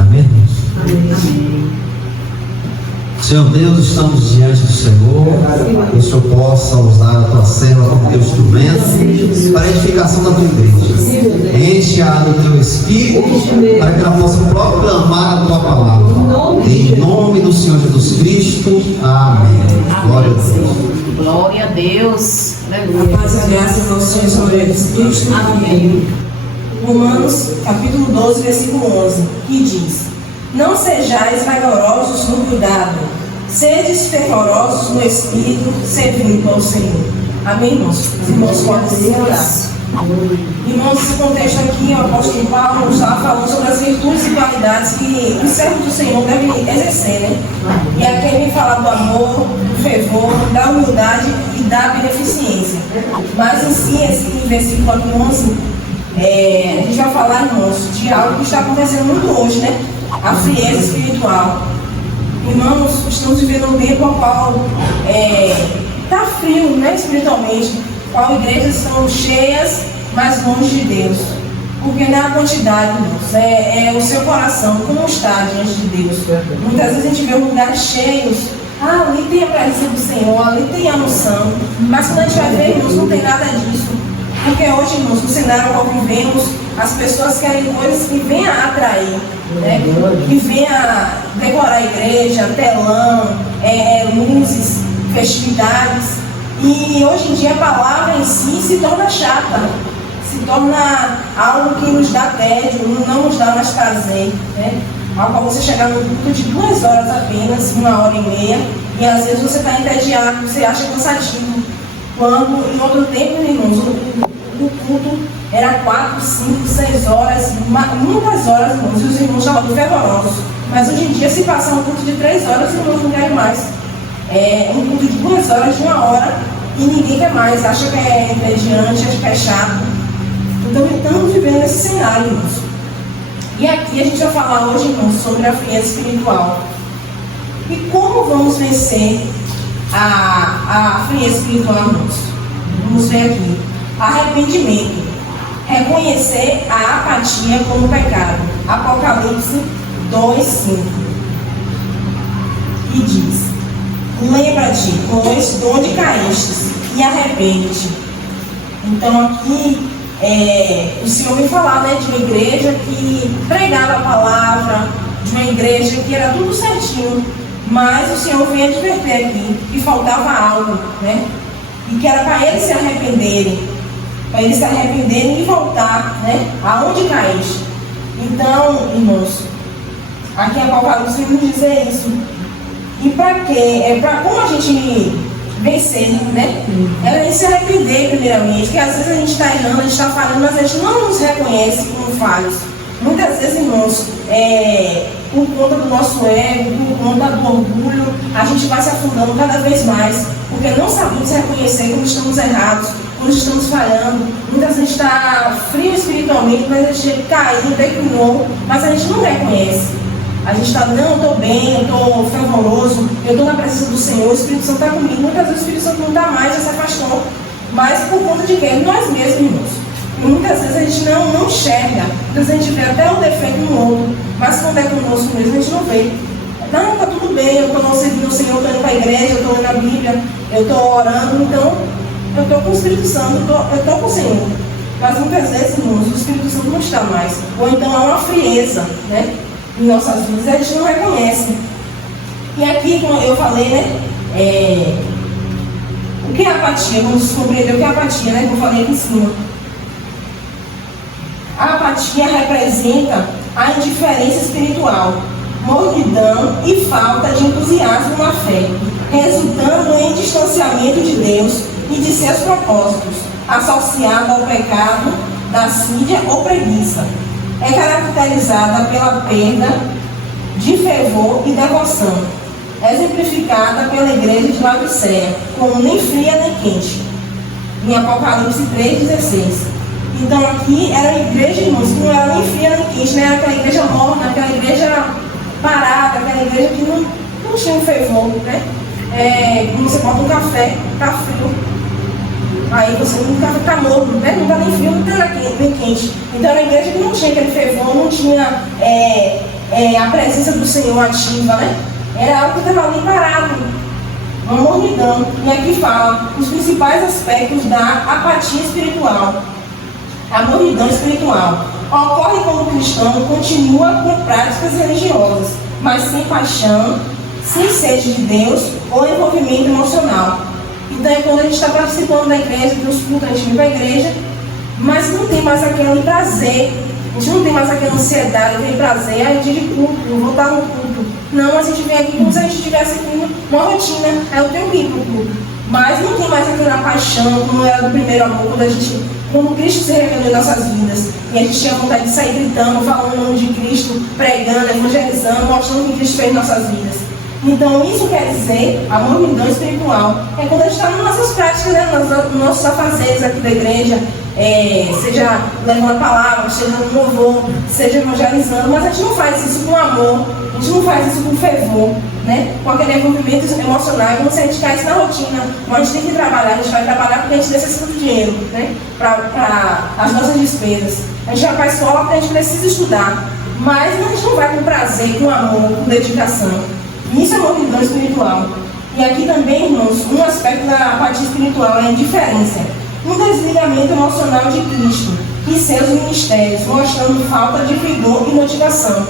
Amém? Amém. Senhor Deus, estamos diante do Senhor, que o Senhor possa usar a tua serva como teu instrumento para a edificação da tua igreja. Enche-a do teu Espírito para que ela possa proclamar a tua palavra. Em nome do Senhor Jesus Cristo. Amém. Glória a Deus. Glória a Deus. A paz e a graça do nosso Senhor Jesus Cristo. Amém. Romanos capítulo 12, versículo 11, que diz: não sejais vagarosos no cuidado, sedes fervorosos no Espírito, servindo ao Senhor. Amém, irmãos? Os irmãos podem se orar. Irmãos, esse contexto aqui, o apóstolo Paulo estava falando sobre as virtudes e qualidades que o servo do Senhor deve exercer, né? E aqui ele vem falar do amor, do fervor, da humildade e da beneficência. Mas em si, esse versículo aqui 11, a gente vai falar, irmãos, de algo que está acontecendo muito hoje, né? A frieza espiritual. Irmãos, estamos vivendo um tempo ao qual está frio, né, espiritualmente, qual igrejas estão cheias, mas longe de Deus. Porque não é a quantidade, irmãos, é o seu coração, como está diante de Deus. Muitas vezes a gente vê lugares cheios, ali tem a presença do Senhor, ali tem a unção, mas quando a gente vai ver, irmãos, não tem nada disso. Porque hoje, irmãos, no cenário ao qual vivemos, as pessoas querem coisas que venham a atrair, né? Que venham a decorar a igreja, telão, luzes, festividades. E hoje em dia a palavra em si se torna chata, se torna algo que nos dá tédio, não nos dá mais prazer, né? Ao qual você chegar no culto de 2 horas apenas, 1h30, e às vezes você está entediado, você acha cansativo. Quando em outro tempo, irmãos, o culto era 4, 5, 6 horas, muitas horas, irmãos, e os irmãos estavam fervorosos. Mas hoje em dia, se passar um culto de 3 horas, os irmãos não querem mais. Um culto de 2 horas, de 1 hora, e ninguém quer mais, acha que é entediante, acha que é chato. Então, estamos vivendo esse cenário, irmãos. E aqui a gente vai falar hoje, irmãos, sobre a frieza espiritual. E como vamos vencer a frieza espiritual, irmãos? Vamos ver aqui. Arrependimento. Reconhecer a apatia como pecado. Apocalipse 2:5. E diz: lembra-te, pois, de onde caíste, e arrepende-te. Então aqui o Senhor vem falar, né, de uma igreja que pregava a palavra, de uma igreja que era tudo certinho, mas o Senhor vem advertir aqui que faltava algo, né? E que era para eles se arrependerem, e voltar, né, aonde caíste. Então, irmãos, aqui em Apocalipse nos dizer isso. E para quê? Para como a gente vencer, né? É a gente se arrepender primeiramente, porque às vezes a gente está errando, a gente está falhando, mas a gente não nos reconhece como falhos. Muitas vezes, irmãos, por conta do nosso ego, por conta do orgulho, a gente vai se afundando cada vez mais, porque não sabemos reconhecer quando estamos errados, quando estamos falhando. Muitas vezes a gente está frio espiritualmente, mas a gente caiu, declinou, mas a gente não reconhece. A gente está, não, eu estou bem, eu estou fervoroso, eu estou na presença do Senhor, o Espírito Santo está comigo. Muitas vezes o Espírito Santo não está mais, já se afastou, mas por conta de quê? Nós mesmos, irmãos. E muitas vezes a gente não enxerga, muitas vezes a gente vê até o defeito no outro, mas quando é conosco mesmo, a gente não vê. Não, está tudo bem, eu estou servindo o Senhor, eu estou indo para a igreja, eu estou lendo a Bíblia, eu estou orando, então eu estou com o Espírito Santo, eu estou com o Senhor. Mas muitas vezes, irmãos, o Espírito Santo não está mais. Ou então há uma frieza, né, em nossas vidas, a gente não reconhece. E aqui, como eu falei, né, o que é apatia? Vamos compreender o que é apatia, né, como eu falei aqui em cima. A apatia representa a indiferença espiritual, mornidão e falta de entusiasmo na fé, resultando em distanciamento de Deus e de seus propósitos, associado ao pecado, assídia ou preguiça. É caracterizada pela perda de fervor e devoção, exemplificada pela igreja de Laodiceia, como nem fria nem quente, em Apocalipse 3,16. Então aqui era a igreja, irmãos, que não era nem fria nem quente, né? Era aquela igreja morna, aquela igreja parada, aquela igreja que não tinha um fervor, né? Como você bota um café, tá frio, aí você não está morno, né? Não está nem frio, não está nem quente. Então era a igreja que não tinha aquele fervor, não tinha a presença do Senhor ativa, né? Era algo que estava ali parado, uma mornidão. E aqui fala os principais aspectos da apatia espiritual. A mornidão espiritual ocorre quando o cristão continua com práticas religiosas, mas sem paixão, sem sede de Deus ou envolvimento emocional. Então é quando a gente está participando da igreja, dos cultos, a gente vem para a igreja, mas não tem mais aquele prazer, a gente não tem mais aquela ansiedade, não tem prazer, a dia de culto, eu vou estar no culto. Não, a gente vem aqui como se a gente estivesse aqui uma rotina, eu tenho que ir para o culto. Mas não tem mais aquela paixão, como era do primeiro amor, quando Cristo se revelou em nossas vidas. E a gente tinha vontade de sair gritando, falando o nome de Cristo, pregando, evangelizando, mostrando o que Cristo fez em nossas vidas. Então isso quer dizer, a mornidão espiritual, é quando a gente está nas nossas práticas, né, nos nossos afazeres aqui da igreja, seja levando a palavra, seja no louvor, seja evangelizando, mas a gente não faz isso com amor, a gente não faz isso com fervor, né, com aquele envolvimento emocional, como se a gente caísse na rotina, mas a gente tem que trabalhar, a gente vai trabalhar porque a gente necessita do dinheiro, né, para as nossas despesas. A gente vai para a escola porque a gente precisa estudar, mas a gente não vai com prazer, com amor, com dedicação. Isso é mornidão espiritual. E aqui também, irmãos, um aspecto da apatia espiritual é a indiferença. Um desligamento emocional de Cristo e seus ministérios, mostrando falta de vigor e motivação.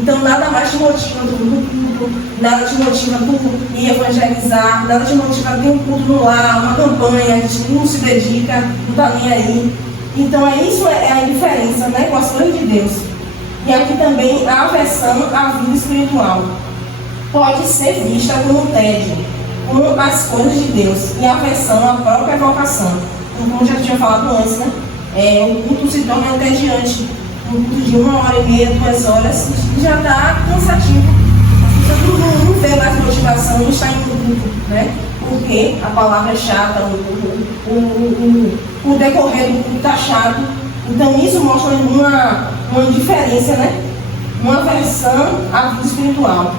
Então, nada mais te motiva do culto, nada te motiva por ir evangelizar, nada te motiva a ter um culto no lar, uma campanha, a gente não se dedica, não está nem aí. Então, isso é a indiferença, né, com as coisas de Deus. E aqui também a aversão à vida espiritual. Pode ser vista como tédio, com as coisas de Deus, e a aversão à própria vocação. Como já tinha falado antes, né? O culto se torna entediante. Um culto de 1h30, 2 horas, já está cansativo. Você não vê mais motivação, não está indo no culto, né? Porque a palavra é chata, o decorrer do culto está chato. Então isso mostra uma indiferença, né? Uma aversão à vida espiritual.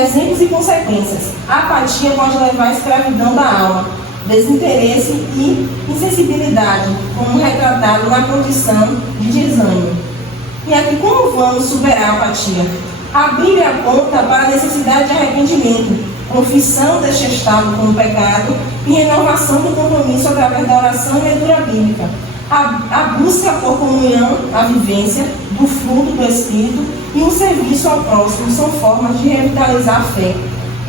Exemplos e consequências. A apatia pode levar à escravidão da alma, desinteresse e insensibilidade, como retratado na condição de desânimo. E aqui, como vamos superar a apatia? A Bíblia aponta para a necessidade de arrependimento, confissão deste estado como pecado e renovação do compromisso através da oração e leitura bíblica. A busca por comunhão, a vivência do fruto do Espírito e o serviço ao próximo são formas de revitalizar a fé.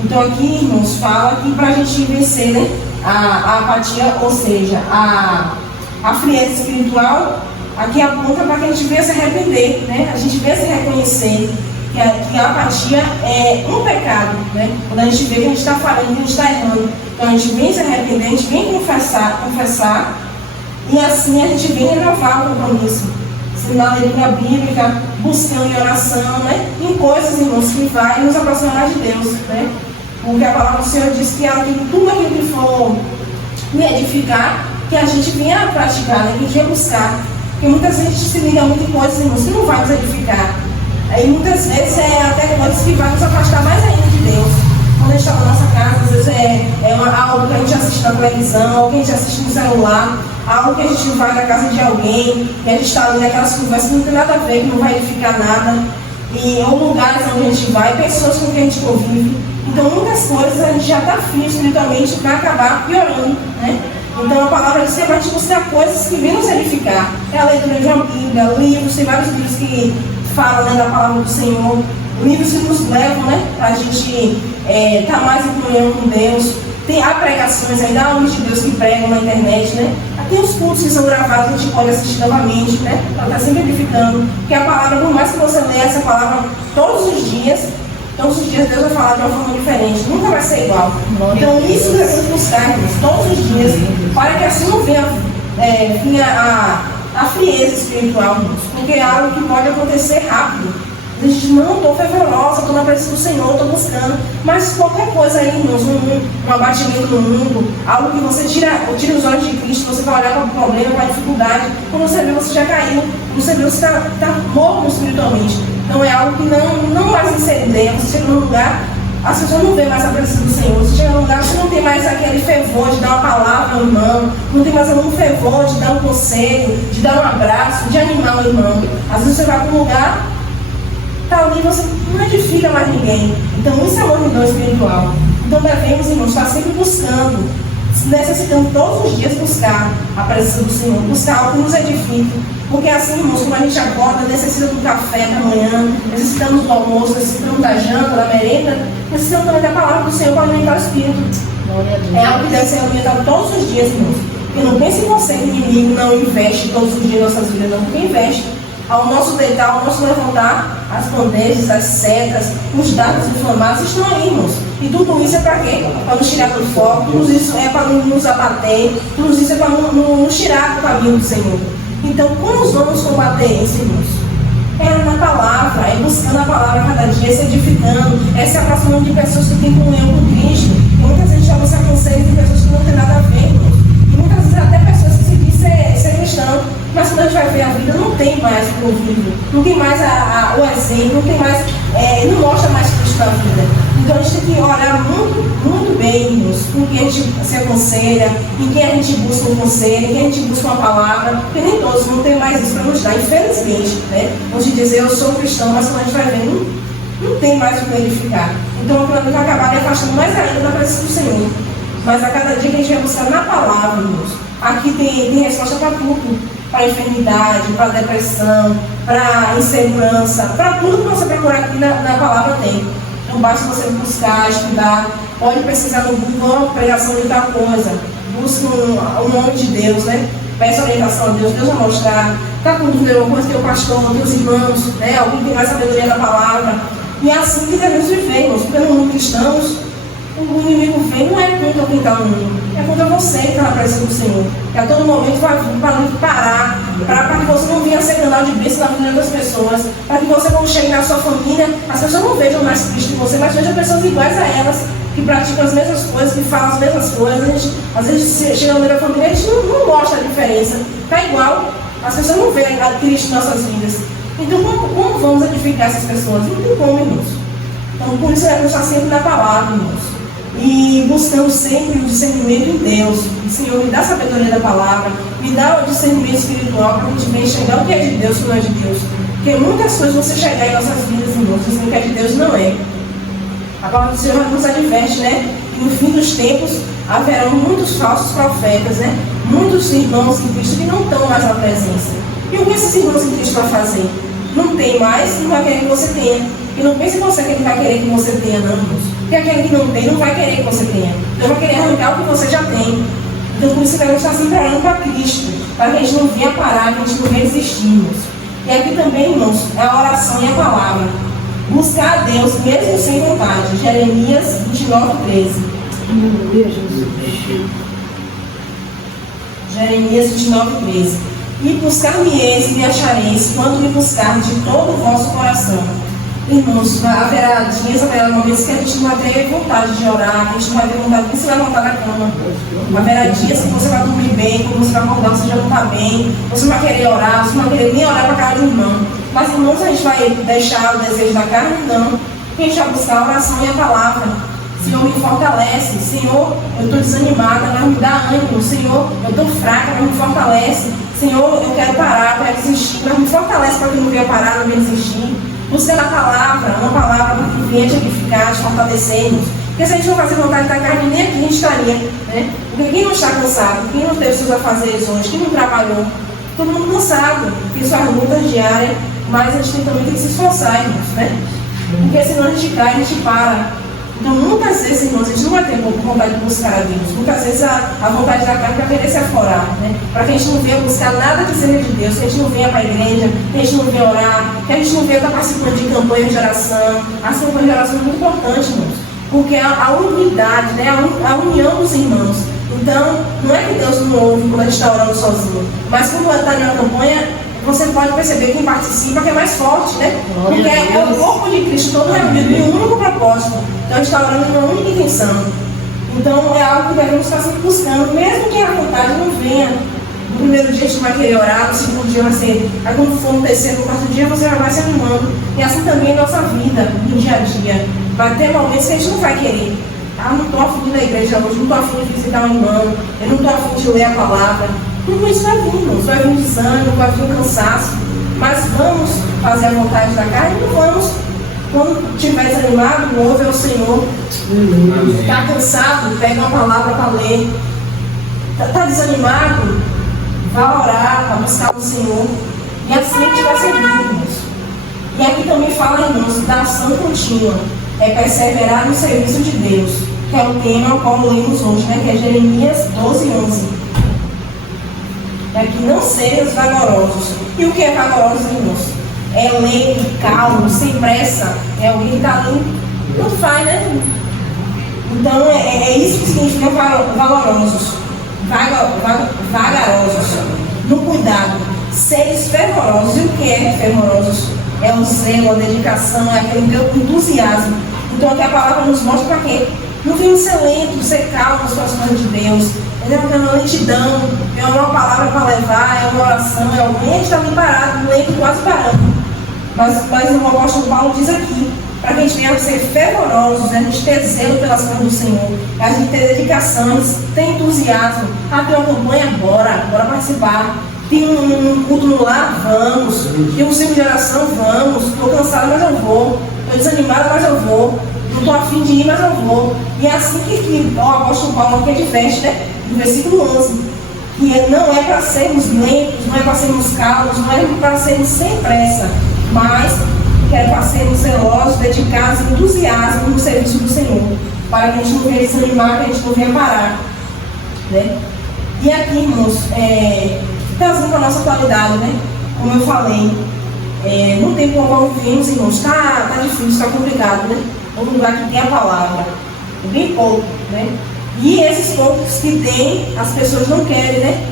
Então aqui, irmãos, fala que para a gente vencer, né, a apatia, ou seja, a frieza espiritual, aqui aponta para que a gente venha se arrepender, né? A gente venha se reconhecer que a apatia é um pecado, né? Quando a gente vê que a gente está falhando, que a gente está errando, então a gente vem se arrepender, a gente vem confessar e assim a gente vem renovar o compromisso. Na leitura bíblica, buscando em oração, né? Em coisas, irmãos, que vai nos aproximar de Deus, né? Porque a palavra do Senhor diz que tudo aquilo que for me edificar, que a gente venha praticar, né? Que venha buscar. Porque muitas vezes a gente se liga muito em coisas, irmãos, que não vai nos edificar. Aí muitas vezes é até coisas que vai nos afastar mais ainda de Deus. Quando a gente está na nossa casa, às vezes algo que a gente assiste na televisão, algo que a gente assiste no celular, algo que a gente vai na casa de alguém, e a gente está ali naquelas conversas que não tem nada a ver, que não vai edificar nada, ou lugares onde a gente vai, pessoas com quem a gente convive. Então muitas coisas a gente já está frio espiritualmente para acabar piorando, né? Então a palavra diz que vai te buscar coisas que vêm nos edificar. É a leitura de uma Bíblia, livros, tem vários livros que falam, né, da palavra do Senhor, livros que nos levam, né, para a gente estar mais em comunhão com Deus. Há pregações ainda, há homens de Deus que pregam na internet, né? Tem os cultos que são gravados, a gente pode assistir novamente, né? Para estar sempre edificando. Porque a palavra, por mais que você leia essa palavra todos os dias Deus vai falar de uma forma diferente, nunca vai ser igual. Então isso devemos buscar, irmãos, todos os dias, para que assim não venha a frieza espiritual, irmãos, porque é algo que pode acontecer rápido. A gente não estou fervorosa, estou na presença do Senhor, estou buscando, mas qualquer coisa aí, irmãos, um abatimento no mundo, algo que você tira os olhos de Cristo, você vai olhar para o problema, para a dificuldade, quando você vê, você já caiu, você vê, você está morto espiritualmente. Então é algo que não vai se inserir dentro. Você chega num lugar, as pessoas não veem mais a presença do Senhor. Você chega num lugar, você não tem mais aquele fervor de dar uma palavra ao irmão, não tem mais algum fervor de dar um conselho, de dar um abraço, de animar o irmão. Às vezes você vai para um lugar Está ali, você não edifica mais ninguém. Então, isso é uma mornidão espiritual. Então, devemos, irmãos, estar sempre buscando, necessitamos todos os dias buscar a presença do Senhor, buscar algo que nos edifique. Porque assim, irmãos, quando a gente acorda, necessita do café da manhã, necessitamos do almoço, necessitamos da janta, da merenda, necessitamos também da palavra do Senhor para alimentar o Espírito. É algo que deve ser alimentado todos os dias, irmãos. E não pense em você que o inimigo não investe todos os dias em nossas vidas, não, porque investe. Ao nosso deitar, ao nosso levantar, as bandejas, as setas, os dardos inflamados estão aí, irmãos. E tudo isso é para quê? Para nos tirar do foco, tudo isso é para nos abater, tudo isso é para nos tirar do caminho do Senhor. Então, como vamos combater isso, irmãos? É na palavra, é buscando a palavra cada dia, se edificando, é se aproximando de pessoas que têm comunhão com Cristo. E muitas vezes já você aconselha de pessoas que não têm nada a ver, irmãos. E muitas vezes até pessoas que se dizem ser cristão, mas quando a gente vai ver a vida, não tem mais o convívio, não tem mais o exemplo, não tem mais, não mostra mais Cristo na vida. Então a gente tem que olhar muito, muito bem, irmãos, com quem a gente se aconselha, em quem a gente busca um conselho, em quem a gente busca uma palavra, porque nem todos não tem mais isso para nos dar, infelizmente, né? Vamos dizer, eu sou cristão, mas quando a gente vai ver, não tem mais o que edificar. Então o plano vai acabar afastando mais ainda da presença do Senhor. Mas a cada dia que a gente vai buscar na palavra, irmãos, aqui tem resposta para tudo, para enfermidade, para depressão, para insegurança, para tudo que você procurar aqui na palavra tem. Não basta você buscar, estudar, pode pesquisar no Google uma pregação de tal coisa, busque o nome de Deus, né? Peça orientação a Deus, Deus vai mostrar. Está com dúvida alguma coisa, tem o pastor, tem os irmãos, né? Alguém que tem mais sabedoria da palavra. E é assim que devemos viver, irmãos, porque no mundo cristãos, o inimigo vem não é contra quem está no mundo, é contra você que está na presença do Senhor. Que a todo momento vai vir para parar, para que você não venha ser canal de bênção na vida das pessoas, para que você, quando chegue na sua família, as pessoas não vejam mais Cristo em você, mas vejam pessoas iguais a elas, que praticam as mesmas coisas, que falam as mesmas coisas. Às vezes chega no meio da família, a gente não mostra a diferença, está igual, as pessoas não veem a Cristo em nossas vidas. Então, como vamos edificar essas pessoas? Não tem como, irmãos. Então, por isso devemos estar sempre na palavra, irmãos. E buscando sempre o discernimento em Deus. O Senhor me dá a sabedoria da palavra, me dá o discernimento espiritual para a gente ver enxergar o que é de Deus e o que não é de Deus. Porque muitas coisas você chegar em nossas vidas, irmãos, dizendo que é de Deus não é. A palavra do Senhor nos adverte, né? Que no fim dos tempos haverão muitos falsos profetas, né? Muitos irmãos em Cristo que não estão mais na presença. E o que esses irmãos em Cristo vão fazer? Não tem mais, não vai querer que você tenha. E não pense em você que ele vai querer que você tenha, não, irmãos. Porque aquele que não tem, não vai querer que você tenha. Ele vai querer arrancar o que você já tem. Então, por isso que a gente está sempre olhando para Cristo, para que a gente não venha parar, que a gente não venha desistirmos. E aqui também, irmãos, é a oração e a palavra. Buscar a Deus, mesmo sem vontade. Jeremias 29:13. Jeremias 29:13. E buscar-me-eis e me achareis, quando me buscardes de todo o vosso coração. Irmãos, haverá dias, haverá momentos que a gente não vai ter vontade de orar, que a gente não vai ter vontade de se levantar da cama. Haverá dias que você vai dormir bem, quando você vai acordar, você já não está bem, você não vai querer orar, você não vai querer nem orar para a cara do irmão. Mas, irmãos, a gente vai deixar o desejo da carne? Não. A gente vai buscar a oração e a palavra. Senhor, me fortalece. Senhor, eu estou desanimada, mas me dá ânimo. Senhor, eu estou fraca, mas me fortalece. Senhor, eu quero parar, eu quero desistir, mas me fortalece para que eu não venha parar, não venha desistir. Buscando a palavra, uma palavra que venha te edificar, te fortalecermos. Porque se a gente não fazer vontade da carne, nem aqui a gente estaria, né? Porque quem não está cansado, quem não teve seus afazeres hoje, quem não trabalhou, todo mundo cansado, tem suas lutas diárias, mas a gente também tem que se esforçar, irmãos, né? Porque senão a gente cai, a gente para. Então, muitas vezes, irmãos, a gente não vai ter vontade de buscar a Deus. Muitas vezes a vontade da carne vai querer se aflorar, né? Para que a gente não venha buscar nada que seja de Deus, que a gente não venha para a igreja, que a gente não venha orar, que a gente não venha estar participando de campanhas de oração. As campanhas de oração são muito importantes, irmãos, porque a unidade, né? A união dos irmãos. Então, não é que Deus não ouve quando a gente está orando sozinho, mas quando está em uma campanha, você pode perceber quem participa que é mais forte, né? Porque é o corpo de Cristo todo reunido em um único propósito. Então a gente está orando em uma única intenção. Então é algo que devemos estar sempre buscando, mesmo que a vontade não venha. No primeiro dia a gente vai querer orar, no segundo dia vai ser. Aí quando for no terceiro, no quarto dia, você já vai se animando. E assim também é a nossa vida, no dia a dia. Vai ter momentos que a gente não vai querer. Ah, não estou afim de ir na igreja hoje, não estou afim de visitar um irmão, eu não estou afim de ler a palavra. Tudo isso vai vir, irmãos. Vai vir desânimo, vai vir cansaço. Mas vamos fazer a vontade da carne, não vamos. Quando estiver desanimado, ouve ao Senhor. Está cansado, pega uma palavra para ler. Está desanimado, vá orar, para buscar o Senhor. E assim a gente vai servir, irmãos. E aqui também fala, irmãos, da ação contínua. É perseverar no serviço de Deus, que é o tema como lemos hoje, né? Que é Jeremias 12:11. É que não sejam vagarosos. E o que é vagaroso, irmãos? É lento, calmo, sem pressa. É alguém que está ali, não faz, né? Então é isso que significa vagarosos. Vagarosos. No cuidado. Seres fervorosos. E o que é fervorosos? É o zelo, a dedicação, é aquele entusiasmo. Então aqui a palavra nos mostra para quê? Não vem ser lento, ser calmo com as coisas de Deus. É uma lentidão, é uma palavra para levar, é uma oração, é alguém que está ali parado, lento, quase parando. Mas o apóstolo Paulo diz aqui, para que a gente venha a ser fervorosos, a gente ter zelo pelas coisas do Senhor, a gente ter dedicação, ter entusiasmo. Tem uma campanha, bora participar. Tem um culto no lar, vamos. Tem um ciclo de oração, vamos. Estou cansado, mas eu vou. Estou desanimado, mas eu vou. Não estou afim de ir, mas eu vou. E é assim que o apóstolo Paulo aqui adverte, né? No versículo 11. Que não é para sermos lentos, não é para sermos calmos, não é para sermos sem pressa, mas que é para sermos zelosos, dedicados, entusiasmo no serviço do Senhor. Para que a gente não venha desanimar, que a gente não venha parar. Né? E aqui, irmãos, trazendo para a nossa atualidade, né? Como eu falei, no tempo no qual vivemos, irmãos, está difícil, está complicado, né? Um lugar que tem a palavra, bem pouco, né? E esses poucos que tem, as pessoas não querem, né?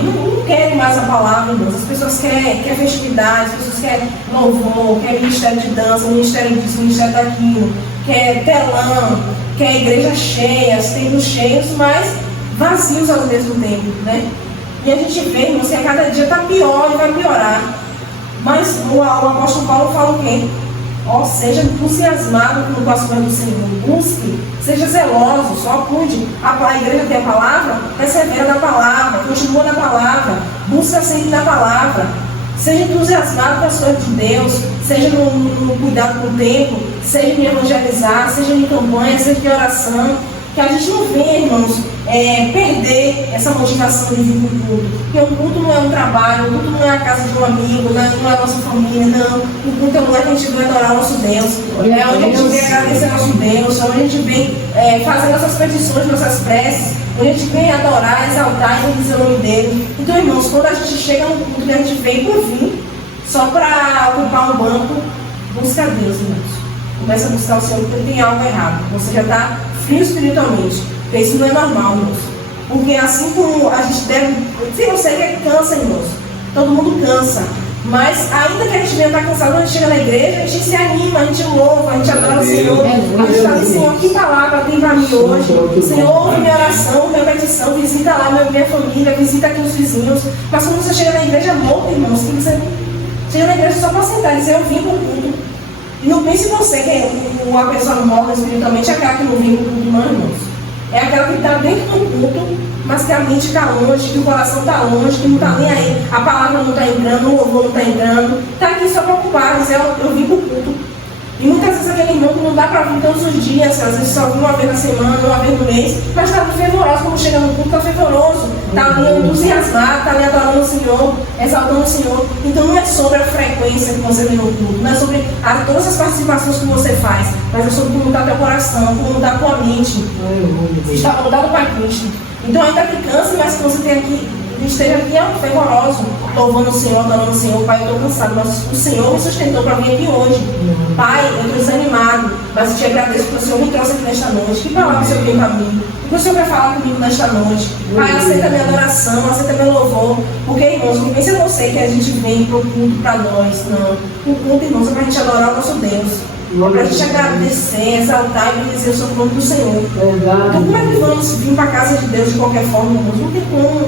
Não querem mais a palavra, irmãos. As pessoas querem festividade, as pessoas querem louvor, querem ministério de dança, ministério disso, ministério daquilo, quer telão, quer igreja cheia, templos cheios, mas vazios ao mesmo tempo, né? E a gente vê, irmãos, que a cada dia está pior e vai piorar. Mas o apóstolo Paulo fala o quê? Seja entusiasmado com as coisas do Senhor, busque, seja zeloso, só cuide. A igreja tem a palavra, persevera na palavra, continua na palavra, busca sempre na palavra. Seja entusiasmado com as coisas de Deus, seja no cuidado com o tempo, seja em evangelizar, seja em campanha, seja em oração. Que a gente não venha, irmãos, perder essa motivação de vir para o culto. Porque o culto não é um trabalho, o culto não é a casa de um amigo, não é a nossa família, não. O culto é um lugar que a gente vem adorar o nosso Deus. É onde a gente vem agradecer ao nosso Deus, onde a gente vem fazer nossas petições, nossas preces, onde a gente vem adorar, exaltar e bendizer o nome dele. Então, irmãos, quando a gente chega no culto, a gente vem por vir, só para ocupar um banco, busca a Deus, irmãos. Começa a buscar o Senhor porque tem algo errado. Você já está frio espiritualmente. Porque isso não é normal, irmãos. Porque assim como a gente deve... Se eu sei que cansa, irmãos. Todo mundo cansa. Mas ainda que a gente venha estar cansado, quando a gente chega na igreja, a gente se anima, a gente louva, a gente adora o Senhor. A gente fala assim, Senhor, que palavra tem para mim hoje? Senhor, ouve minha oração, minha petição, visita lá minha família, visita aqui os vizinhos. Mas quando você chega na igreja morto, irmãos, tem que ser... Chega na igreja só para sentar e dizer, eu vim para o culto. E não pense você que uma pessoa morta espiritualmente é aquela que não vem para o culto, não, irmãos. É aquela que está dentro do culto, mas que a mente está longe, que o coração está longe, que não está nem aí, a palavra não está entrando, o louvor não está entrando, está aqui só para ocupar, dizer, eu vim para o culto. E muitas vezes aquele irmão que não dá para vir todos os dias, às vezes só vir uma vez na semana, uma vez no mês, mas está ali fervoroso, quando chega no culto, está fervoroso, está ali entusiasmado, está ali adorando o Senhor, exaltando o Senhor. Então não é sobre a frequência que você vem no culto, não é sobre todas as participações que você faz, mas é sobre como está teu coração, como está tua mente, está voltado para Cristo. Então ainda que canse, mas que você tenha aqui, esteja aqui fervoroso, louvando o Senhor, adorando o Senhor. Pai, eu estou cansado, mas o Senhor me sustentou para vir aqui hoje. Pai, eu estou desanimado, mas eu te agradeço porque o Senhor me trouxe aqui nesta noite. Que palavra o Senhor tem para mim? O que o Senhor quer falar comigo nesta noite? Pai, aceita minha adoração, aceita meu louvor. Porque, irmãos, não pense você que a gente vem para o culto para nós, não. O culto, irmãos, é para a gente adorar o nosso Deus. Para a gente agradecer, exaltar e bendizer o seu nome do Senhor. Então, como é que vamos vir para a casa de Deus de qualquer forma, irmãos? Não tem como.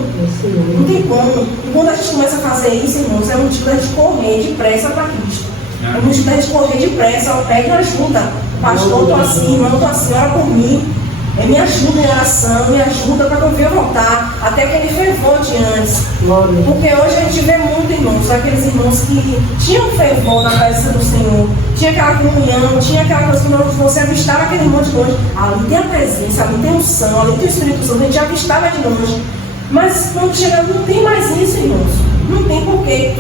Não tem como. E quando a gente começa a fazer isso, irmãos, é motivo da gente correr depressa para Cristo. É motivo da gente correr depressa. Pede ajuda. Pastor, estou assim, irmão, estou assim, ora por mim. Me ajuda em oração, me ajuda para que eu voltar até aquele fervor de antes. Porque hoje a gente vê muito, irmãos, aqueles irmãos que tinham fervor na presença do Senhor, tinha aquela comunhão, tinha aquela coisa que você avistava aquele irmão de longe. Ali tem a presença, ali tem a unção, ali tem o Espírito Santo, a gente avistava de longe. Mas quando chega, não tem mais isso, irmãos. Não tem porquê.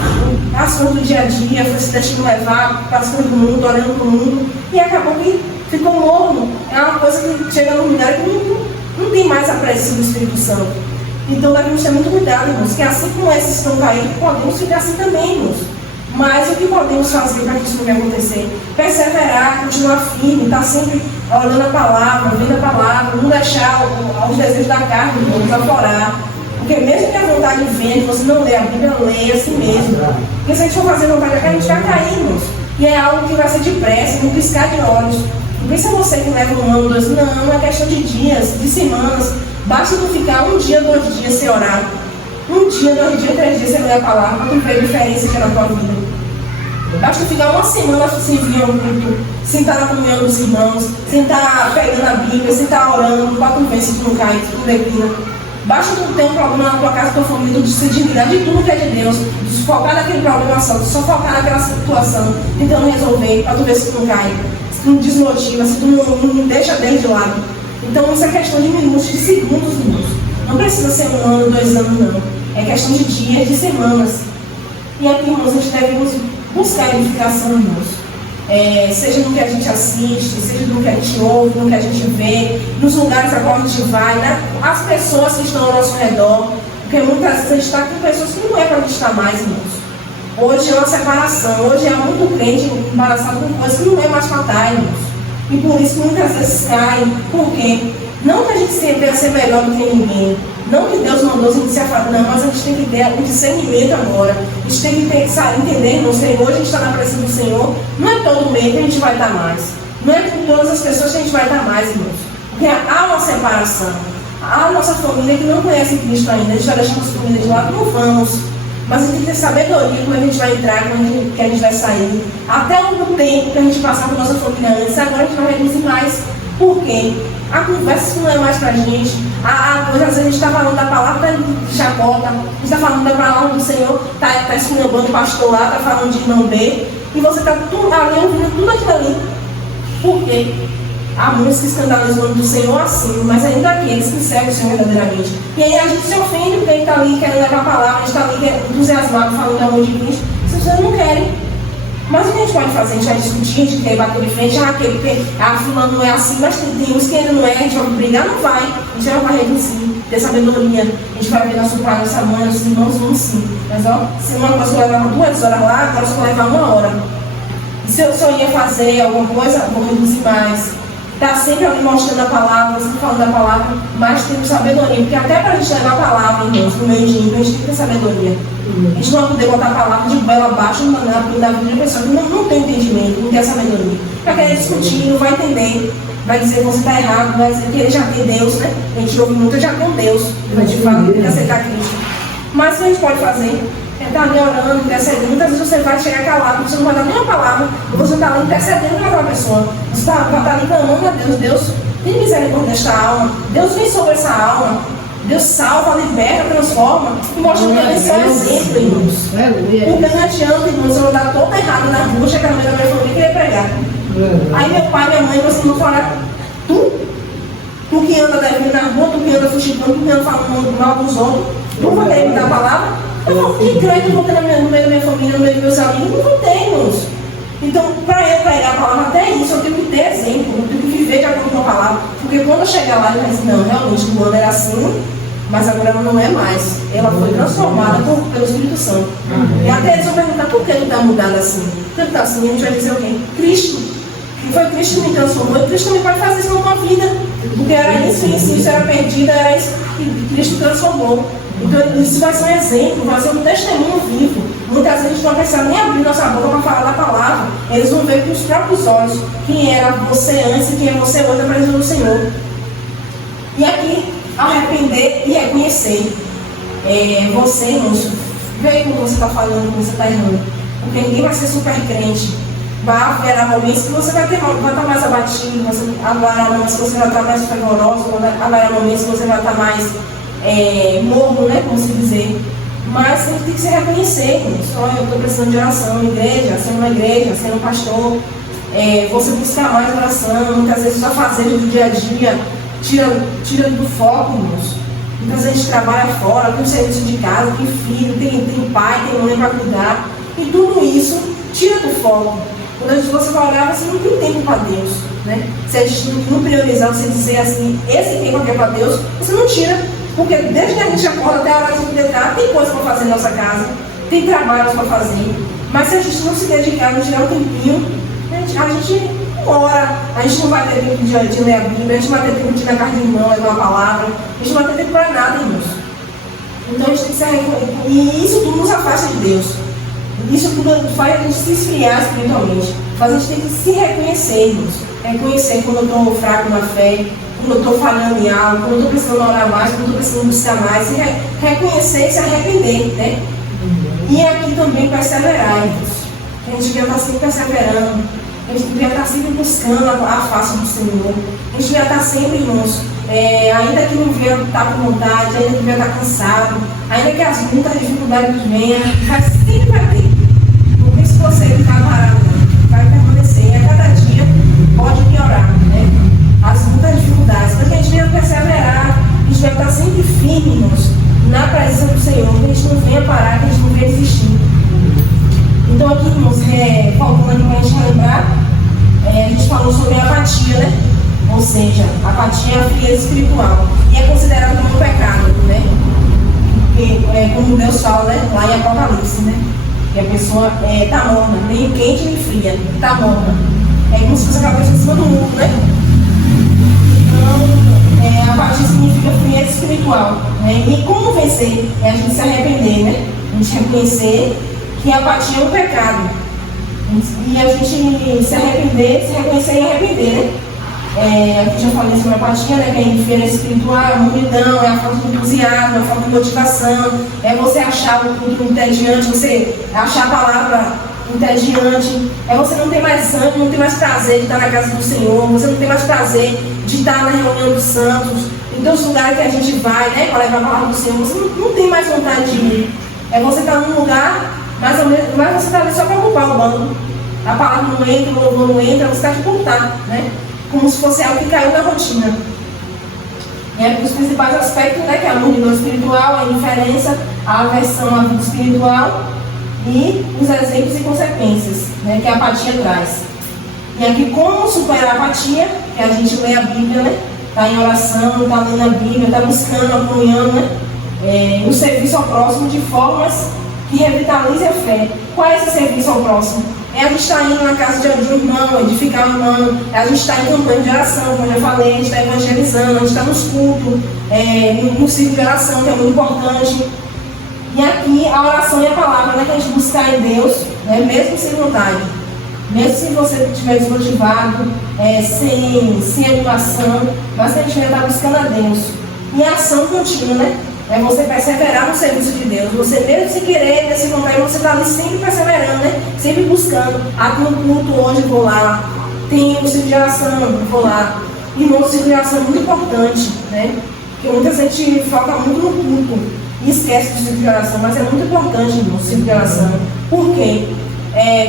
As coisas do dia a dia, foi se deixando levar, passando do mundo, olhando para o mundo, e acabou que ficou morno. É uma coisa que chega no lugar que não tem mais a presença do Espírito Santo. Então devemos ter muito cuidado, irmãos, que assim como esses estão caindo, podemos ficar assim também, irmãos. Mas o que podemos fazer para que isso não venha acontecer? Perseverar, continuar firme, estar sempre olhando a palavra, vendo a palavra, não deixar os desejos da carne, irmãos, aflorar. Porque mesmo que a vontade venha, você não lê a Bíblia, leia assim mesmo. Porque se a gente for fazer vontade da carne, a gente vai cair, irmãos. E é algo que vai ser depressa, não piscar de olhos. Não pensa você que leva 1 ano, 2 anos, não é questão de dias, de semanas. Basta tu ficar 1 dia, 2 dias sem orar. 1 dia, 2 dias, 3 dias sem ler a palavra, para tu ver a diferença que é na tua vida. Basta ficar 1 semana sem vir ao culto, sem estar na comunhão dos irmãos, sem estar pegando a Bíblia, sem estar orando, para tu ver se tu não cai, se tu declina. Basta tu ter um problema na tua casa, tua família, tu se desligar de tudo que é de Deus, de focar naquele problema só, de só focar naquela situação, tentando resolver, para tu ver se tu não cai, se tu não desmotiva, se tu não deixa Deus de lado. Então isso é questão de minutos, de segundos, irmãos. Não precisa ser 1 ano, 2 anos, não. É questão de dias, de semanas. E aqui, irmãos, a gente deve buscar edificação, irmãos. Seja no que a gente assiste, seja no que a gente ouve, no que a gente vê, nos lugares a qual a gente vai, né? As pessoas que estão ao nosso redor, porque muitas vezes a gente está com pessoas que não é para a gente estar mais, irmãos. Hoje é uma separação, hoje é muito crente embaraçado com coisas que não é mais para estar, irmãos. E por isso muitas vezes caem. Por quê? Não que a gente venha ser melhor do que ninguém, não que Deus mandou a gente se afastar, não, mas a gente tem que ter um discernimento agora. A gente tem que pensar, entender, irmãos, que hoje a gente está na presença do Senhor, não é todo meio que a gente vai estar mais. Não é com todas as pessoas que a gente vai estar mais, irmãos. Porque há uma separação. Há a nossa família que não conhece Cristo ainda, a gente vai deixar nossa família de lado, não vamos. Mas a gente tem que ter sabedoria quando a gente vai entrar, quando a gente vai sair. Até o tempo que a gente passar com a nossa família antes, agora a gente vai reduzir mais. Por quê? A conversa não é mais pra gente. Às vezes a gente está falando da palavra de chacota, a gente está falando da palavra do Senhor, está esculhambando o pastor lá, está falando de irmão B, e você está ali ouvindo tudo aquilo ali. Por quê? Há muitos que escandalizam o nome do Senhor assim, mas ainda aqueles que servem o Senhor verdadeiramente. E aí a gente se ofende porque ele está ali querendo levar a palavra, a gente está ali entusiasmado falando do amor de Cristo. Se vocês não querem. Mas o que a gente pode fazer? A gente vai discutir, a gente quer bater de frente, fulano não é assim, mas tem uns que ainda não é, a gente vai brigar, não vai. A gente vai reduzir, ter sabedoria. A gente vai ver nosso pai, nossa mãe, nossos irmãos, vão sim. Mas ó, se uma pessoa levava 2 horas lá, agora só vai levar 1 hora. E se eu só ia fazer alguma coisa, vou reduzir mais. Está sempre ali mostrando a palavra, sempre falando da palavra, mas temos sabedoria, porque até para a gente levar a palavra, irmãos, no meio de ímpio, a gente tem que ter sabedoria. A gente não vai poder botar a palavra de goela abaixo na vida de uma pessoa que não tem entendimento, não tem sabedoria. Para querer discutir, não vai entender, vai dizer que você está errado, vai dizer que ele já tem Deus, né? A gente ouve muito, já tem Deus, a gente fala que tem que aceitar Cristo. Mas o que a gente pode fazer? É estar ali orando, intercedendo. Muitas vezes você vai chegar calado, você não vai dar nenhuma palavra, você está ali intercedendo com aquela pessoa. Você está ali clamando a Deus. Deus tem misericórdia desta alma. Deus vem sobre essa alma. Deus salva, liberta, transforma. E mostra também seu exemplo, irmãos. Porque não adianta, irmãos, eu andar toda errada na rua, chegar no meio da minha família e querer pregar. Aí meu pai, minha mãe, você não falar, tu que anda devendo na rua, tu que anda fugitindo, tu que anda falando mal dos outros, tu vai querer me dar a palavra? Que crente eu vou ter no meio da minha família, no meio dos meus amigos? Não temos. Então, para eu pregar a palavra, até isso, eu tenho que ter exemplo, eu tenho que viver de acordo com a palavra. Porque quando eu chegar lá, eu penso, não, realmente, o ano era assim, mas agora ela não é mais. Ela foi transformada pelo Espírito Santo. E até eles vão perguntar, por que ele está mudado assim? Por que ele está assim? A gente vai dizer o quê? Cristo. E foi Cristo que me transformou, e Cristo também pode fazer isso na tua vida. Porque era isso era perdido, era isso que Cristo transformou. Então isso vai ser um exemplo, vai ser um testemunho vivo. Muitas vezes a gente não vai precisar nem abrir nossa boca para falar da palavra. Eles vão ver com os próprios olhos quem era você antes e quem é você hoje na presença do Senhor. E aqui, arrepender e reconhecer. Você, irmãos, vê como você está falando, como você está errando. Porque ninguém vai ser super crente. Vai haverá momentos que você vai estar mais abatido, haverá momentos que você vai estar mais fervoroso, haverá momentos que você vai estar mais morno, né, como se dizer. Mas você tem que se reconhecer. Só eu estou precisando de oração, igreja, sendo uma igreja, sendo um pastor. Você buscar mais oração, muitas vezes só fazer do dia a dia, tira do foco, irmãos. Muitas vezes a gente trabalha fora, tem um serviço de casa, tem filho, tem pai, tem mãe para cuidar. E tudo isso tira do foco. Quando você vai olhar, você não tem tempo para Deus, né? Se a gente não priorizar, você dizer assim, esse tempo aqui é para Deus, você não tira. Porque desde que a gente acorda até a hora de deitar, tem coisa para fazer na nossa casa, tem trabalhos para fazer. Mas se a gente não se dedicar, não tirar um tempinho, a gente não ora, a gente não vai ter tempo de ler a Bíblia, a gente não vai ter tempo de ir na casa de irmão, ler uma palavra, a gente não vai ter tempo para nada, irmãos. Então a gente tem que se e isso tudo nos afasta de Deus. Isso tudo faz a gente se esfriar espiritualmente. Faz a gente ter que se reconhecer, irmãos. Reconhecer quando eu estou fraco na fé, quando eu estou falhando em algo, quando eu estou precisando orar mais, quando eu estou precisando buscar mais. Reconhecer e se arrepender, né? E aqui também perseverar, irmãos. A gente devia estar sempre perseverando. A gente devia estar sempre buscando a face do Senhor. A gente devia estar sempre, irmãos, ainda que não venha estar com vontade, ainda que venha estar cansado, ainda que as muitas dificuldades venham, mas sempre vai ter. Porque se você ficar parado, vai permanecer. E a cada dia pode piorar, né? As muitas dificuldades. Porque a gente devia perseverar, a gente devia estar sempre firme, irmãos, na presença do Senhor, que a gente não venha parar, que a gente não venha desistir. Então aqui, irmãos, faltando aqui para a gente relembrar, a gente falou sobre a apatia, né? Ou seja, a apatia é a frieza espiritual. E é considerada como um pecado, né? Porque, como Deus fala, né? Lá em Apocalipse, né? Que a pessoa está morna, nem quente nem fria, está morna. É como se fosse a cabeça em cima do mundo, né? Então, apatia significa frieza espiritual, né? E como vencer? É a gente se arrepender, né? A gente reconhecer que a apatia é um pecado. E a gente se arrepender, se reconhecer e arrepender, né? Eu já falei sobre a apatia, né? Que é a indiferença espiritual, a humildão, é a falta de entusiasmo, é a falta de motivação, é você achar o culto entediante, você achar a palavra entediante, é você não ter mais ânimo, não ter mais prazer de estar na casa do Senhor, você não ter mais prazer de estar na reunião dos santos, em todos os lugares que a gente vai, né? Para levar a palavra do Senhor, você não tem mais vontade de ir. É você estar num lugar, mas você está ali só para ocupar o banco. A palavra não entra, o louvor não entra, você está de contar, né? Como se fosse algo que caiu na rotina. Os principais aspectos, né, que é a multidão espiritual, a indiferença, a aversão à vida espiritual e os exemplos e consequências, né, que a apatia traz. E aqui, como superar a apatia, que a gente lê a Bíblia, né? Está em oração, está lendo a Bíblia, está buscando a comunhão, né? O serviço ao próximo de formas que revitalize a fé. Qual é esse serviço ao próximo? É a gente estar indo na casa de um irmão, edificar o irmão, é a gente estar em campanha de oração, como eu já falei, a gente está evangelizando, a gente está nos cultos, no ciclo de oração, que é muito importante. E aqui a oração e a palavra, né, que a gente buscar em Deus, né, mesmo sem vontade. Mesmo se você estiver desmotivado, sem animação, mas a gente vai estar buscando a Deus. E a ação contínua, né? É você perseverar no serviço de Deus. Você mesmo sem querer, nesse momento, você está ali sempre perseverando, né? Sempre buscando. Aqui no culto hoje eu vou lá. Tem o ciclo de oração, eu vou lá. Irmão, o ciclo de oração é muito importante, né? Porque muita gente foca muito no culto e esquece do ciclo de oração, mas é muito importante, irmão, o ciclo de oração. Por quê?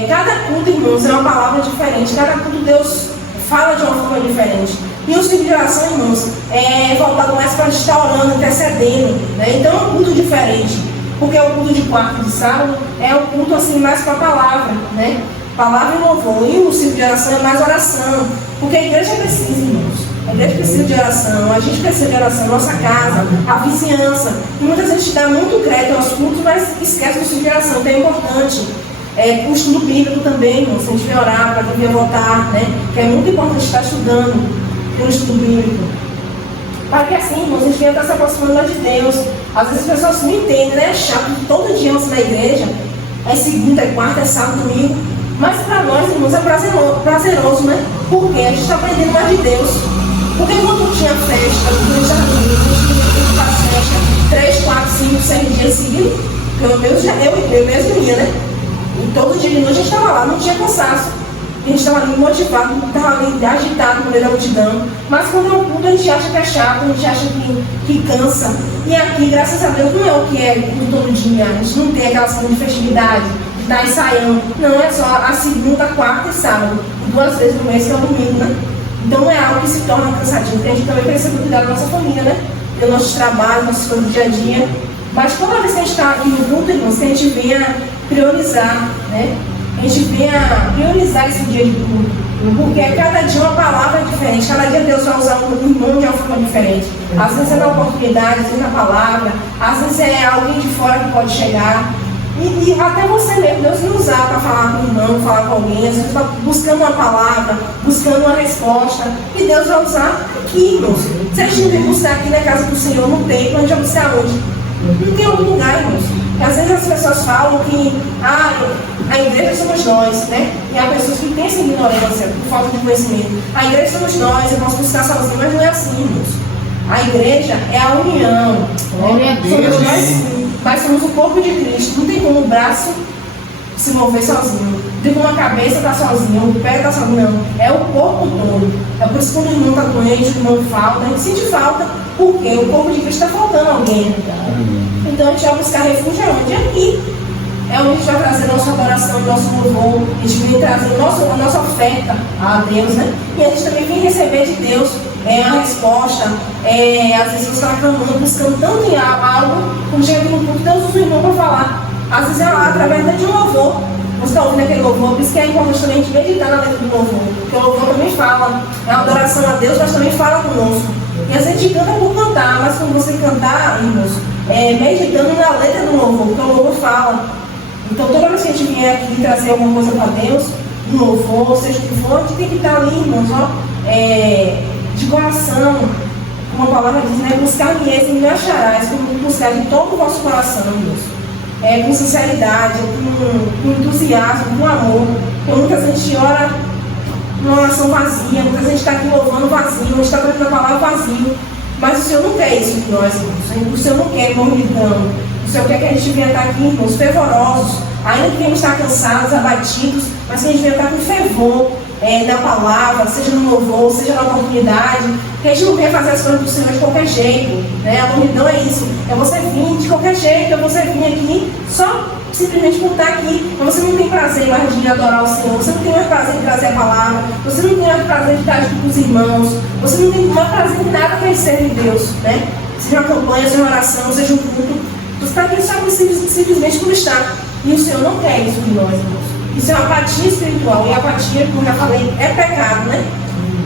Cada culto, irmãos, é uma palavra diferente. Cada culto Deus fala de uma forma diferente. E o ciclo de oração, irmãos, é voltado mais para estar orando, intercedendo, né? Então é um culto diferente. Porque o culto de quarta e de sábado é um culto assim mais para a palavra, né? Palavra e louvor. E o ciclo de oração é mais oração. Porque a igreja precisa, irmãos. A igreja precisa de oração, a gente precisa de oração, nossa casa, a vizinhança. E muitas vezes a gente dá muito crédito aos cultos, mas esquece do ciclo de oração, que é importante. O estudo bíblico também, irmãos, se a gente vai orar para poder votar, né? Que é muito importante estar estudando pelo estudo bíblico. Para que assim, irmãos, a gente venha estar se aproximando de Deus. Às vezes as pessoas não entendem, né? É chato que todo dia você na igreja, é segunda, é quarta, é sábado, domingo. Mas para nós, irmãos, é prazeroso, né? Porque a gente está aprendendo mais de Deus. Porque quando tinha festa, quando a gente estava domingo, a gente tinha que fazer festa 3, 4, 5, 6 dias seguidos. Eu mesmo ia, né? E todo dia de noite a gente estava lá, não tinha cansaço. a gente estava ali motivado, estava ali agitado no meio da multidão. Mas quando é um culto, a gente acha que é chato, a gente acha que cansa. E aqui, graças a Deus, não é o que é culto todo dia. A gente não tem aquela semana de festividade, de estar ensaiando. Não, é só a segunda, quarta e sábado. 2 vezes no mês, que é o domingo, né? Então não é algo que se torna cansativo. A gente também precisa cuidar da nossa família, né? Do nosso trabalho, nossas coisas do dia a dia. Mas toda vez que a gente está aqui no culto, irmãos, que a gente venha priorizar, né? A gente venha priorizar esse dia de culto. Porque cada dia uma palavra é diferente. Cada dia Deus vai usar um irmão de uma forma diferente. Às vezes é na oportunidade, às vezes na palavra. Às vezes é alguém de fora que pode chegar. E até você mesmo, Deus me usar para falar com o irmão, falar com alguém, às vezes buscando uma palavra, buscando uma resposta, e Deus vai usar aqui, irmãos. Se a gente não vem buscar aqui na casa do Senhor, no templo, a gente vai buscar onde? Não tem outro lugar, irmãos. Às vezes as pessoas falam que a igreja somos nós, né? E há pessoas que têm essa ignorância, por falta de conhecimento. A igreja somos nós, eu posso buscar sozinho, mas não é assim, irmãos. A igreja é a união. Glória a Deus. Somos nós sim, mas somos o corpo de Cristo. Não tem como o braço se mover sozinho. Não tem como a cabeça estar sozinha, o pé estar sozinho. Não. É o corpo todo. É por isso que quando o irmão está doente, o irmão falta, a gente sente falta. Porque o corpo de Cristo está faltando alguém. Então a gente vai buscar refúgio onde? Aqui. É onde a gente vai trazer nossa adoração, nosso louvor. A gente vem trazer a nossa oferta a Deus, né? E a gente também vem receber de Deus a resposta. Às vezes você está clamando, buscando tanto em algo, como chega aqui no culto, Deus usa o irmão para falar. Às vezes é através de um louvor. Você está ouvindo aquele louvor, por isso que é importante também a gente meditar na letra do louvor. Porque o louvor também fala. É uma adoração a Deus, mas também fala conosco. E às vezes a gente canta por cantar, mas quando você cantar, irmãos, meditando na letra do louvor, porque o louvor fala. Então toda vez que a gente vier aqui trazer alguma coisa para Deus, um louvor, seja o que for, a gente tem que estar ali, irmãos, de coração, como a palavra diz, né? Buscar-me e me acharás, como buscar de todo o vosso coração, Deus. Com sinceridade, com entusiasmo, com amor. Porque muitas vezes a gente ora numa oração vazia, muitas vezes a gente está aqui louvando vazio, a gente está cantando a palavra vazio. Mas o Senhor não quer isso de nós, irmãos. O Senhor não quer mornidão. O Senhor quer que a gente venha estar aqui, irmãos, fervorosos, ainda que venhamos estar cansados, abatidos, mas que a gente venha estar com fervor na palavra, seja no louvor, seja na oportunidade, que a gente não venha fazer as coisas do Senhor de qualquer jeito, né? A mornidão é isso, é você vir de qualquer jeito, é você vir aqui só simplesmente por estar aqui, mas você não tem prazer mais de adorar o Senhor, você não tem mais prazer de trazer a palavra, você não tem mais prazer de estar aqui com os irmãos, você não tem mais prazer de nada que serve de Deus, né? Seja uma campanha, seja uma oração, seja um culto, você está aqui só simplesmente por estar, e o Senhor não quer isso de nós, irmãos. Isso é uma apatia espiritual, e a apatia, como eu já falei, é pecado, né?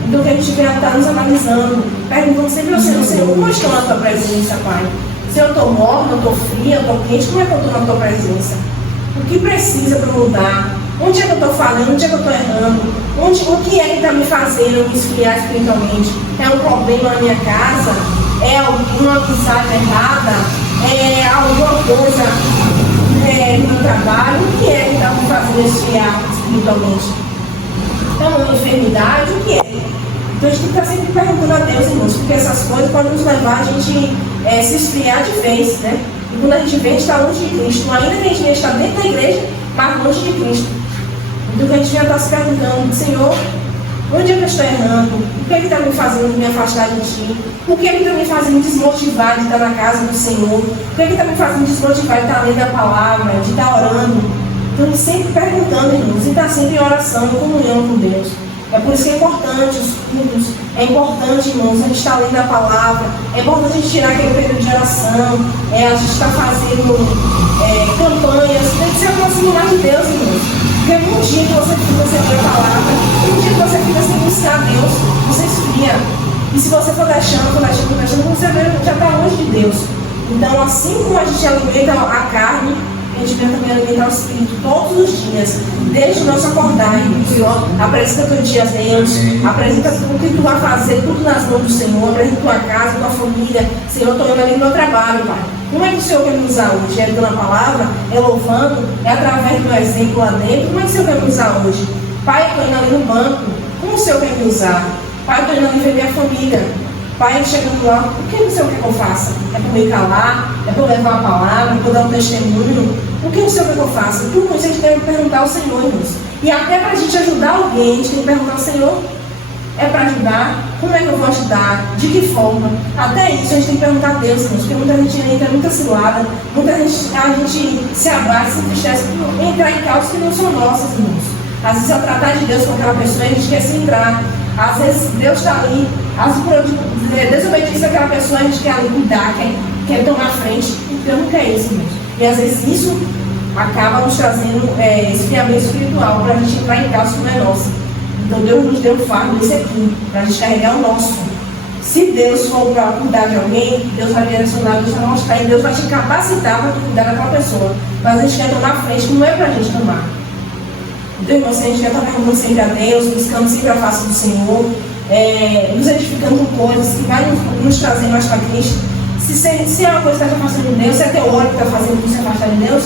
Então que a gente venha estar nos analisando, perguntando sempre ao Senhor, Senhor, como eu estou na tua presença, Pai? Se eu estou morna, eu estou fria, eu estou quente, como é que eu estou na tua presença? O que precisa para mudar? Onde é que eu estou falhando? Onde é que eu estou errando? O que é que está me fazendo me esfriar espiritualmente? É um problema na minha casa? É alguma amizade errada? É alguma coisa no meu trabalho? O que é que está me fazendo esfriar espiritualmente? É uma enfermidade? O que é? Então a gente tem que estar sempre perguntando a Deus, irmãos, porque essas coisas podem nos levar a gente se esfriar de vez, né? E quando a gente vê, a gente está longe de Cristo. Ainda que a gente está dentro da igreja, mas longe de Cristo. Então a gente já está se perguntando, Senhor, onde é que eu estou errando? O que é que está me fazendo me afastar de Ti? O que é que está me fazendo desmotivar de estar na casa do Senhor? O que é que está me fazendo desmotivar de estar lendo a palavra, de estar orando? Então sempre perguntando, irmãos, e estar sempre em oração, em comunhão com Deus. É por isso que é importante os cultos, é importante, irmãos, a gente estar lendo a palavra, é importante a gente tirar aquele período de oração, a gente estar fazendo campanhas, tem que se aproximar de Deus, irmãos. Porque um dia que você fica sem ler a palavra, um dia que você fica sem buscar Deus, você esfria. E se você for deixando, você já está longe de Deus. Então, assim como a gente alimenta a carne, a gente deve também alimentar o Espírito todos os dias, desde o nosso acordar, Senhor. Apresenta teu dia a Deus, apresenta tudo que tu vai fazer, tudo nas mãos do Senhor, apresenta tua casa, tua família. Senhor, eu estou indo ali no meu trabalho, Pai. Como é que o Senhor quer me usar hoje? É dando a palavra? É louvando? É através do exemplo lá dentro? Como é que o Senhor quer me usar hoje? Pai, eu estou indo ali no banco. Como o Senhor quer me usar? Pai, eu estou indo ali ver minha família. Pai, chegando lá, o que o Senhor quer que eu faça? É para me calar? É para eu levar a palavra? É para eu dar um testemunho? O que o Senhor quer que eu faça? Tudo isso a gente deve perguntar ao Senhor, irmãos. E até para a gente ajudar alguém, a gente tem que perguntar ao Senhor. É para ajudar? Como é que eu vou ajudar? De que forma? Até isso a gente tem que perguntar a Deus, irmãos, porque muita gente entra muita cilada, muita gente, a gente se abraça, se entristece por entrar em causas que não são nossas, irmãos. Às vezes, ao tratar de Deus com aquela pessoa, a gente quer se entrar. Às vezes, Deus está ali, às vezes, desobediência daquela pessoa, a gente quer ali cuidar, quer tomar frente. Então, não quer isso, irmãos. E às vezes, isso acaba nos trazendo esfriamento espiritual para a gente entrar em causas que não é nossa. Então, Deus nos deu um fardo desse aqui, para a gente carregar o nosso. Se Deus for para cuidar de alguém, Deus vai direcionar, Deus vai mostrar, e Deus vai te capacitar para cuidar daquela pessoa. Mas a gente quer tomar frente, não é para a gente tomar. Então, irmãos, a gente quer estar perguntando sempre a Deus, buscando sempre a face do Senhor, nos edificando com coisas que vai nos trazer mais para Cristo. Se é uma coisa que está te afastando de Deus, se é teu olho que está fazendo você afastar de Deus,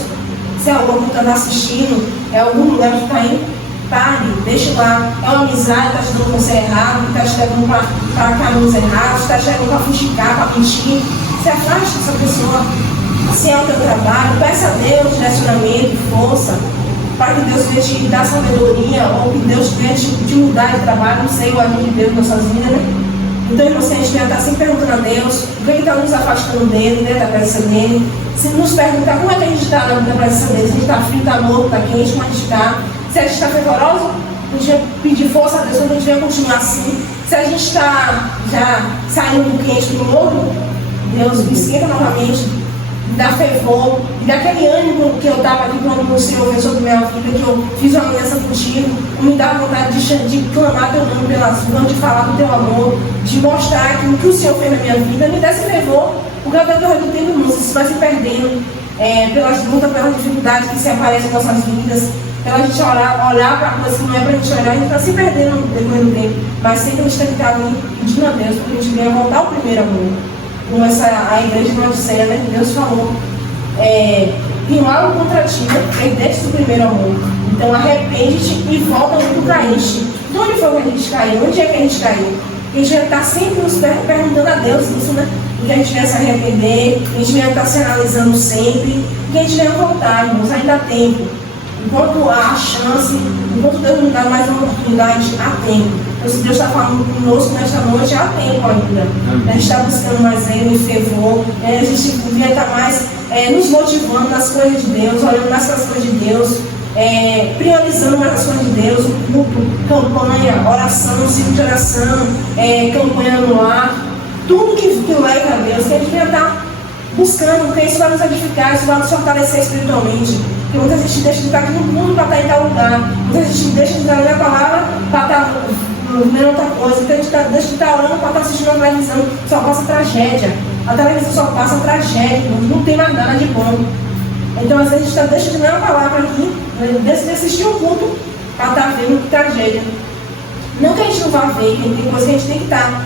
se é algo que está assistindo, é algum lugar que está indo, pare, deixe lá. É uma amizade que está te dando você errado, que está te levando para caminhos errados, está te levando para fuxicar, para mentir. Se afaste dessa pessoa. Se é o teu trabalho, peça a Deus direcionamento, força, para que Deus venha te dar sabedoria, ou que Deus venha te mudar de trabalho, não sei, o agir de Deus nas suas vidas, né? Então, irmãos, a gente deve estar sempre perguntando a Deus o que está nos afastando dele, né, da presença dele. Se nos perguntar como é que a gente está na presença dele, se a gente está frio, está morto, está quente, como a gente está. Se a gente está fervoroso, a gente vai pedir força a Deus para a gente vai continuar assim. Se a gente está já saindo do quente para o morno, Deus me esquenta novamente, me dá fervor, me dá aquele ânimo que eu estava aqui quando o Senhor veio sobre minha vida, que eu fiz uma aliança contigo, me dá vontade de clamar teu nome pelas mãos, de falar do teu amor, de mostrar aquilo que o Senhor fez na minha vida, me dá esse fervor, porque ao decorrer do tempo, irmãos, isso vai se perdendo pelas lutas, pelas dificuldades que se aparecem em nossas vidas. Pela gente olhar para coisas que não é para a gente olhar, a gente está se perdendo no decorrer do tempo. Mas sempre a gente tem que estar ali pedindo a Deus, porque a gente venha voltar ao primeiro amor. Como a igreja de Laodiceia, né? Deus falou: tem algo contra ti, perdeste o primeiro amor. Então arrepende-te e volta onde tu caíste. De onde foi que a gente caiu? Onde é que a gente caiu? A gente vai estar sempre nos perguntando a Deus isso, né? Que a gente venha se arrepender, a gente venha estar se analisando sempre, que a gente venha voltar, irmãos, ainda há tempo. Enquanto há chance, enquanto Deus nos dá mais uma oportunidade, há tempo. Então, se Deus está falando conosco nesta noite, há tempo ainda. A gente está buscando mais Ele, fervor, a gente devia estar mais nos motivando nas coisas de Deus, olhando mais para as coisas de Deus, priorizando mais as coisas de Deus, campanha, oração, ciclo de oração, campanha no lar, tudo que leva a Deus, que a gente devia estar buscando, porque isso vai nos edificar, isso vai nos fortalecer espiritualmente. Porque muita gente deixa de estar aqui no mundo para estar em tal lugar, muita gente deixa de estar lendo a palavra para estar lendo outra coisa, muita gente deixa de estar orando para estar assistindo a televisão, só passa tragédia. A televisão só passa tragédia, não tem mais nada de bom. Então às vezes a gente deixa de ler a palavra aqui, deixa de assistir um culto para estar vendo tragédia. Não que a gente não vá ver, que tem coisa que a gente tem que estar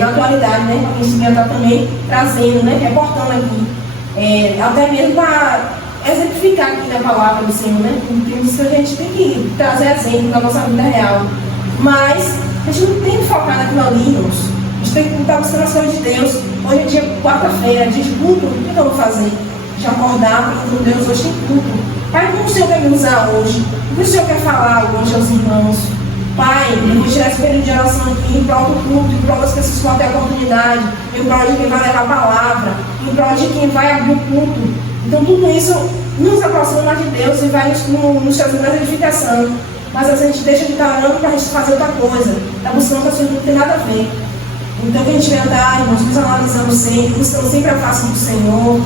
na atualidade, né? A gente tem que estar também trazendo, né? Reportando aqui. Até mesmo para exemplificar aqui na palavra do Senhor, né? Isso a gente tem que trazer exemplo da nossa vida real. Mas a gente não tem que focar naquilo ali, irmãos. A gente tem que estar buscando as coisas de Deus. Hoje é dia quarta-feira, dia de culto. O que eu vou fazer? De acordar, porque Deus hoje tem culto. Pai, como o Senhor quer me usar hoje? O que o Senhor quer falar hoje aos irmãos? Pai, eu vou tirar esse período de oração aqui em prol do culto, em prol das pessoas que vão ter a oportunidade, em prol de quem vai levar a palavra, em prol de quem vai abrir o culto. Então tudo isso nos aproxima mais de Deus e vai nos trazer mais edificação. Mas às vezes a gente deixa de estar orando para a gente fazer outra coisa, está buscando coisas que não tem nada a ver. Então que a gente vai estar, irmãos, nos analisando sempre, buscando sempre a face do Senhor,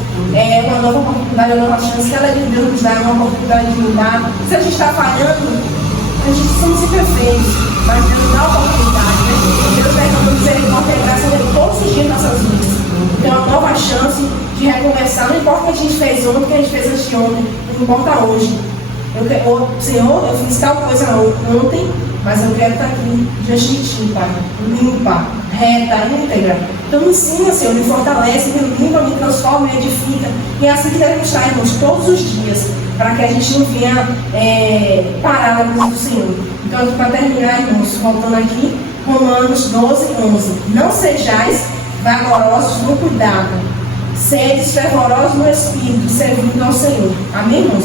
uma nova oportunidade, uma nova chance, cada dia Deus nos dá uma oportunidade de mudar. Se a gente está falhando, a gente somos imperfeitos, mas Deus dá a oportunidade, né? Deus derrama misericórdia e graça dele todos os dias em nossas vidas. Então, uma nova chance de recomeçar. Não importa o que a gente fez ontem, o que a gente fez antes de ontem, não importa hoje. Senhor, eu fiz tal coisa ontem, mas eu quero estar aqui diante de Ti, Pai. Limpa, reta, íntegra. Então, me ensina, Senhor, me fortalece, me limpa, me transforma, me edifica. E é assim que devemos estar, irmãos, todos os dias, para que a gente não venha parar na presença do Senhor. Então, para terminar, irmãos, voltando aqui, Romanos 12, 11. Não sejais vagarosos no cuidado. Sedes fervorosos no espírito, servindo ao Senhor. Amém, irmãos?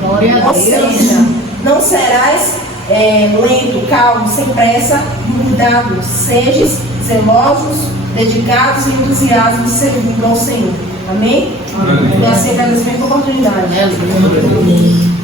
Glória a Ou Deus. seja, não serás lento, calmo, sem pressa no cuidado. Sedes zelosos, dedicados e entusiasmados, servindo ao Senhor. Amém? E assim, agradeço a oportunidade. Aleluia.